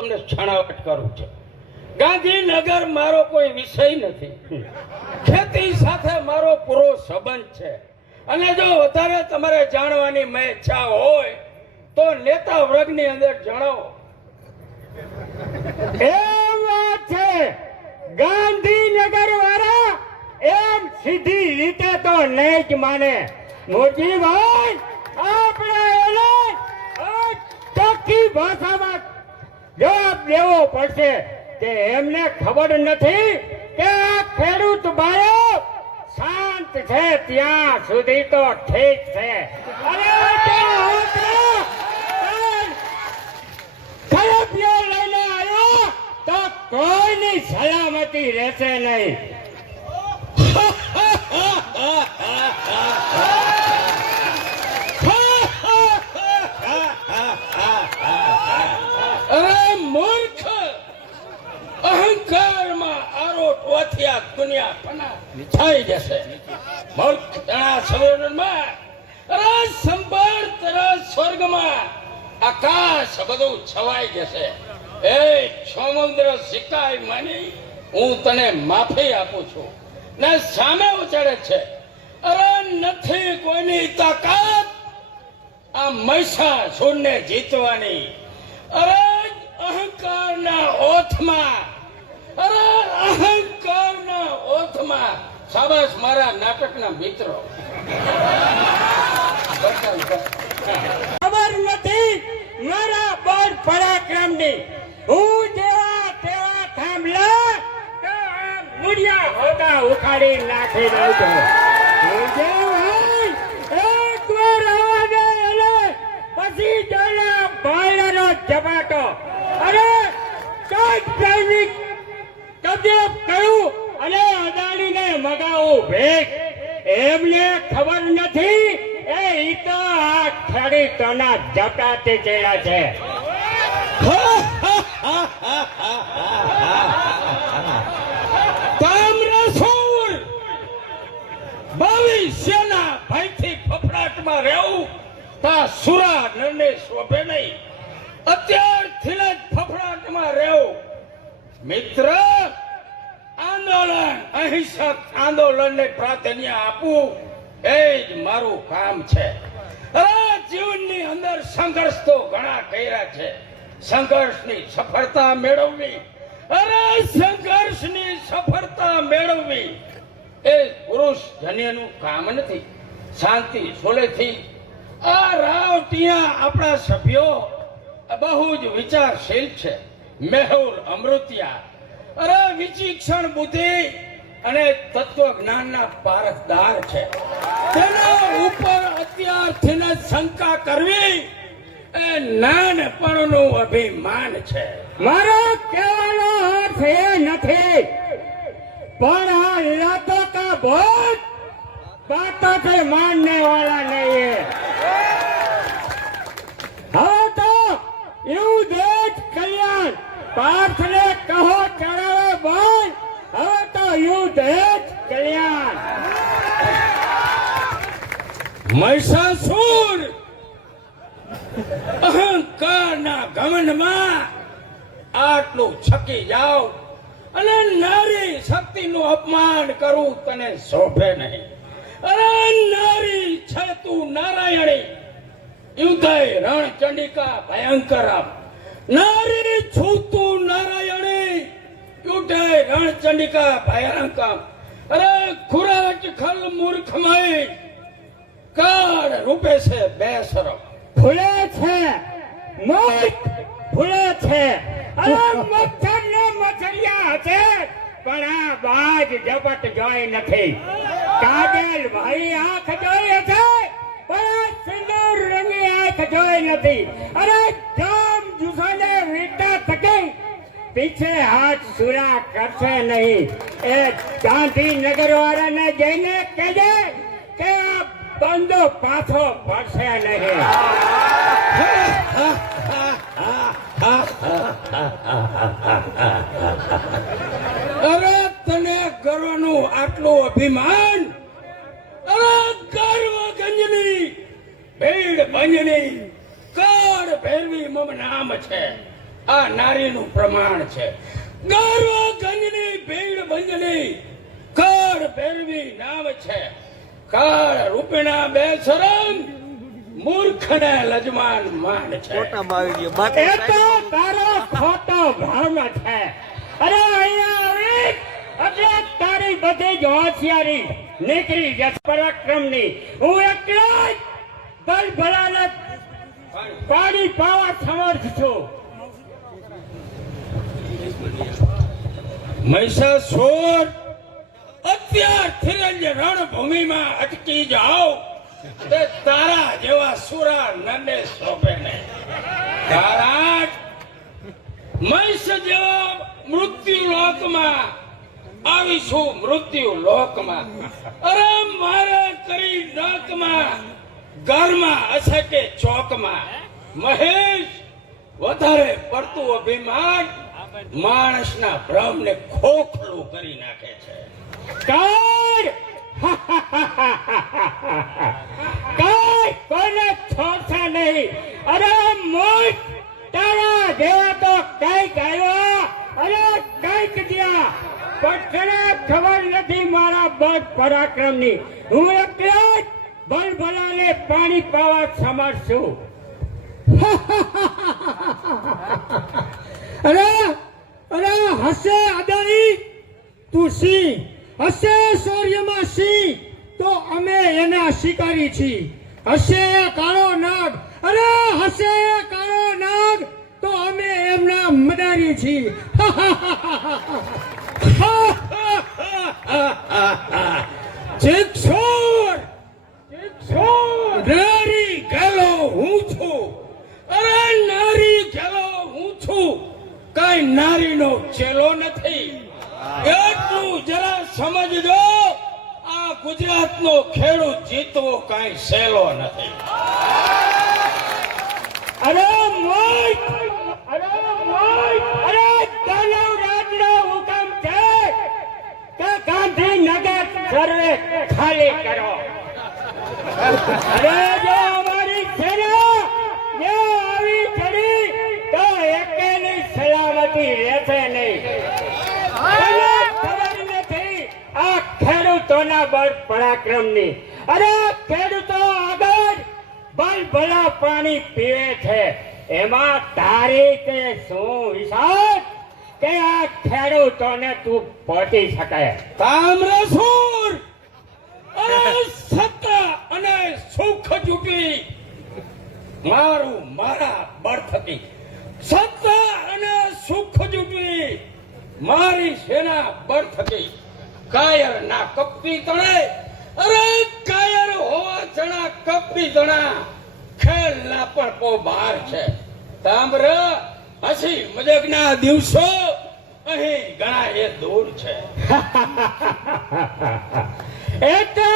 તમને છણાવટ કરું છે. ગાંધીનગર મારો કોઈ વિષય નથી. ખેતી સાથે મારો પૂરો સંબંધ છે. અને જો વધારે તમારે જાણવાની મેં ઈચ્છા હોય તો નેતા વર્ગની અંદર જણાવો. એ વાત છે ગાંધીનગર વાળા એમ સીધી રીતે તો નહીં જ માને. મોરજીભાઈ આપણે એને ટકી ભાષામાં જવાબ દેવો પડશે કે એમને ખબર નથી કે આ ખેડૂત ભાઈઓ શાંત છે ત્યાં સુધી તો ઠીક છે. અરે ખરાબીઓ લઈને આવ્યો તો કોઈની સલામતી રહેશે નહીં. અરે મૂર્ખ, અહંકારમાં આરોટ ઓથિયા દુનિયા પના છાઈ જશે. મૂર્ખ તણા સરોવરમાં અરે સંભાળ તરા સ્વર્ગમાં આકાશ બધું છવાઈ જશે. એ સમુદ્ર શિકાય માની હું તને માફી આપું છું ને સામે ઉચડે છે. અરે નથી કોઈની તાકાત આ મહિષાસુરને જીતવાની. અરે અહંકારના ઓથમાં, અરે અહંકારના ઓથમાં. શાબાશ મારા નાટકના મિત્રો. ખબર નથી મારા બળ પરાક્રમની. હું જેવા તેવા થાંભલા તો આ મૂળિયા હોતા ઉખાડી નાખી દઉં છું. એકવાર આવવા દે એને પછી જોયા ભાઈનો ઝપાટો. અરે કઈ પ્રાઇવેટ કબજે કરું અને અદાણીને મગાવું ભેટ. એમને ખબર નથી એ તો આ ખેડૂતોના ઝપાટી ચેડા છે. તામ્રસૂર ભવિષ્યના ભયથી ફફડાટમાં રહેવું તા સુરા નરને શોભે નહીં. અત્યારથી જ ફફડાટમાં રહેવું. મિત્ર, આંદોલન, અહિંસક આંદોલનને પ્રાધાન્ય આપવું એ જ મારું કામ છે. જીવનની અંદર સંઘર્ષ તો ઘણા કર્યા છે. સંઘર્ષની સફળતા મેળવવી, અરે સંઘર્ષની સફળતા મેળવવી એ પુરુષ જન્યનું કામ નથી. શાંતિ સોલેથી આ રાવટિયા આપણા સભ્યો બહુ જ વિચારશીલ છે. મેહુલ અમૃતિયા અરે વિચિક્ષણ બુદ્ધિ અને તત્વજ્ઞાનના પારખદાર છે. તેના ઉપર અત્યારથી જ શંકા કરવી એ નાનપણનું અભિમાન છે. મારો કહેવાનો અર્થ એ નથી, પણ આ લાતો કા ભૂત બાતો से मानने वाला नहीं है. હવે તો એવું દેશ કલ્યાણ પાર્થને કહો ચડાવે બોલ. હવે તો એવું દેશ કલ્યાણ. મહિષાસુર અહંકારના ઘમંડમાં આટલું છકી જાવ અને નારી શક્તિનું અપમાન કરવું તને શોભે નહીં. અરે નારી છે તું નારાયણી, યુધય રણચંડિકા ભયંકરમ. નારી છું તું નારાયણી, યુધય રણચંડિકા ભયંકરમ. અરે ખુરાટ ખલ મૂર્ખમય કાળ રૂપે છે બેશરમ. ભૂલે છે મોટ ભૂલે છે. અરે મચ્છર ને મચ્છરિયા છે પણ આ બાજ ઝપટ જોઈ નથી. કાગલ ભાઈ આંખ જોઈ છે પણ સિંદૂર રંગી આંખ જોઈ નથી. અરે જામ જુસાને વીટા થકે પીછે હાથ સુરા કરશે નહીં. એ ગાંધીનગર વાળાને જઈને કહેજે કે આ બંદો પાછો પડશે નહીં. અરે તને ગર્વનું આટલું અભિમાન, અરે ગર્વ ગંજની ભીડ ભંજની કર ભેરવી મમ નામ છે. આ નારી પાણીનું પ્રમાણ છે. ગર્વ ગંજની ભીડ ભંજની કર ભેરવી નામ છે. કાળ રૂપિણા બેશરમ મૂર્ખને લજમાન માંડ છે. એ તો તારો ખોટો ભ્રમ છે. અરે અહીંયા આવી એટલે તારી બધી જ હોશિયારી નીકળી જશે પરાક્રમની. હું એકલો જ બલભલાને પાણી પાવા સમર્થ છું. મહિષાસુર, અત્યારથી જ રણભૂમિમાં અટકી જાઓ તે તારા જેવા સુરા નંદે શોભે નહીં. તારા મહિષ જેવા મૃત્યુ લોકમાં આવીશું. મૃત્યુ લોકમાં અરે મારે કરી લોકમાં ઘરમાં હશે કે ચોકમાં. મહેશ, વધારે પડતું અભિમાન માણસના ભ્રમને ખોખલું કરી નાખે છે. કાળ કાળ કોને છોડશે નહીં. અરે મોટ તારા જેવા તો કઈક આવ્યા અરે કઈક ગયા પણ તને ખબર નથી મારા બળ પરાક્રમની. હું એકલો જ બલભલાને પાણી પાવા સમર્થ છું. અરે અરે હશે અદાણી તું સિંહ, હશે શૌર્યમાં સિંહ તો અમે એના શિકારી છીએ. હશે કાળો નાગ, અરે હશે કાળો નાગ તો અમે એમના મદારી છીએ. જીગશોર, નારી ગેલો હું છું. અરે નારી ગેલો હું છું, કઈ નારીનો ચેલો નથી. એટલું જરા સમજજો. આ ગુજરાતનો ખેડૂત જીતવો કઈ સહેલો નથી. અરે મોટ અરે મોટ અરે દાનવ રાજનો હુકમ છે કે ગાંધીનગર સર્વે ખાલી કરો. અરે જો અમારી સેના જો આવી ચડી તો એકેની સલામતી રહેશે નહીં. તને ખબર નથી આ ખેડૂતોના બળ પરાક્રમની. અરે ખેડૂતો આગળ બલભલા પાણી પીવે છે. એમાં તારી કે શું વિશ્વાસ કે આ ખેડૂતોને તું પહોંચી શકે. તામ્રસુર, અરે સત્તા અને સુખ જુટી મારું મારા બળ થકી. સત્તા અને સુખ જુટી મારી સેના બળ થકી. કાયર ના કપટી તણે, અરે કાયર હોવા જણા કપટી જણા ખેલ ના પણ પો બહાર છે. તામ્ર હસી મજાકના દિવસો અહીં ઘણા એ દૂર છે. એટલે